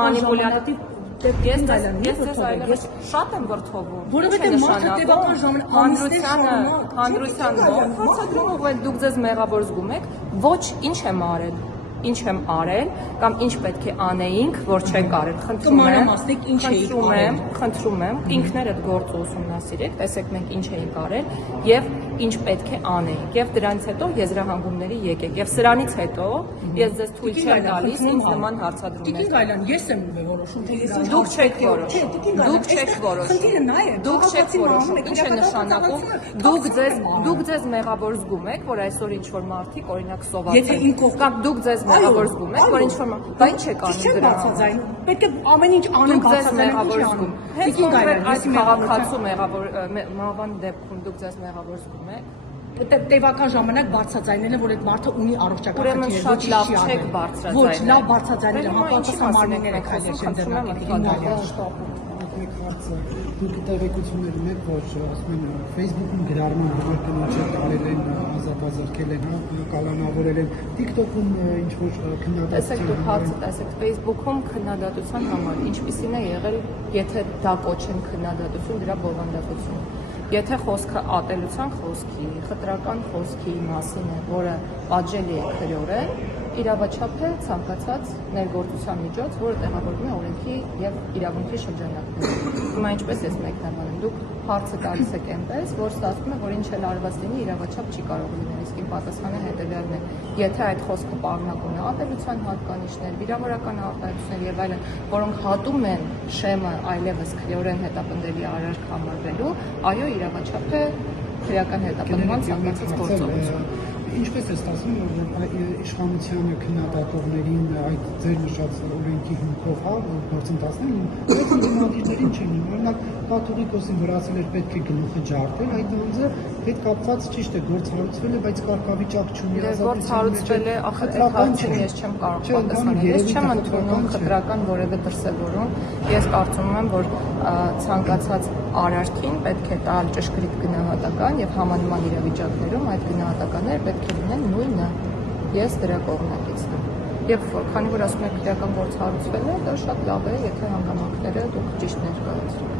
Մանիպուլյատիվ Ես այլևս շատ եմ վրդովում։ Որովհետև մարդը տևական ժամանակ հանրության մոտ բացատրում եք դուք ձեզ մեղավոր զգում եք, ոչ ինչ եմ արել կամ ինչ պետք է անեինք, որ չենք արել, խնդրում եմ, ինքներդ գործը ուսումնասիրեք, տեսեք մենք ինչ էինք արել եւ ինչ պետք է անեինք եւ դրանից հետո եզրահանգումների եկեք եւ սրանից հետո ես ձեզ թույլ չեմ տալիս ինձ նման հարցադրումներ։ Տիկին Գայլյան, ես եմ որոշում, թե ես դուք չեք որոշում, ինչ է նշանակում, դուք ձեզ մեղավոր զգում եք, որ այսօր ինչ որ մարդիկ օրինակ սովածեն, կամ դուք ձեզ մեղավոր զգում եք, որ ինչ որ բա ինչ եք անում դրա։ Պետք է ամեն ինչ անենք բացատրեմ։ Հենց կոնկրետ այս քաղաքացու մահվան դեպքում դուք ձեզ մեղավոր զգում եք։ Տևական ժամանակ բարձրաձայնելը, որ այդ մարդը ունի առողջական խնդիրներ, ոչ լավ չեք բարձրաձայնել։ Ոչ լավ բարձրաձայնելը, հապարտոսա մարմիններ եք այլ շրջանակի։ Դուք տեղեկություններ ունեք, որ ասում են Facebook-ում գրառման համար կնոջը կարել են ազատազրկել են, կալանավորել են, TikTok-ում ինչ որ քննադատություն։ Տեսեք, դուք հարցը տեսեք, Facebook-ում քննադատության համար ինչպիսին է եղել, եթե դա կոչեն քննադատություն, դրա բովանդակություն։ Եթե խոսքը ատելության խոսքի, խտրական խոսքի մասին է, որը պատժելի է քրեորեն, իրավաչափ է ցանկացած ներգործության միջոց, որը տեղավորվում է օրենքի եւ իրավունքի շրջանակներում։ Հիմա ինչպես ես մեկնաբանում, դուք հարցը տալիս եք այնպես, որ ստացվում է, որ ինչ էլ արված լինի, իրավաչափ չի կարող լինել, իսկ պատասխանը հետեւյալն է. եթե այդ խոսքը պարունակում է ատելության հատկանիշներ, վիրավորական արտահայտություններ եւ այլն, որոնք հատում են շեմը այլևս քրեորեն հետապնդելի արարք համարվելու, այո, իրավաչափ է քրեական հետապնդման ցանկացած գործողություն։ Ինչպես է ստացվում, որ իշխանությանը քննադատողներին այդ ձեր նշած օրենքի հիմքով գործընթացներին այդ դիմադիրներին չեն։ Օրինակ Կաթողիկոսին վրացել էր պետք է գլուխը ջարդել, այդ անձը հետ կապված ճիշտ է գործ հարուցվել է, բայց կարգավիճակ չունի, գործ հարուցվել է, խտրական ես չեմ կարող պատասխանել։ Ես չեմ ընդունում խտրական որևէ դրսևորում։ Ես կարծում եմ, որ ցանկացած արարքին պետք է տալ ճշգրիտ գնահատական եւ համանման իրավիճակներում այդ գնահատականները պետք է լինեն նույնը։ Ես դրա կողմնակիցն եմ։ Եվ քանի որ ասում եք քրեական գործ հարուցվել է, դա շատ լավ է, եթե հանգամանքները դուք ճիշտ ներկայացնեք։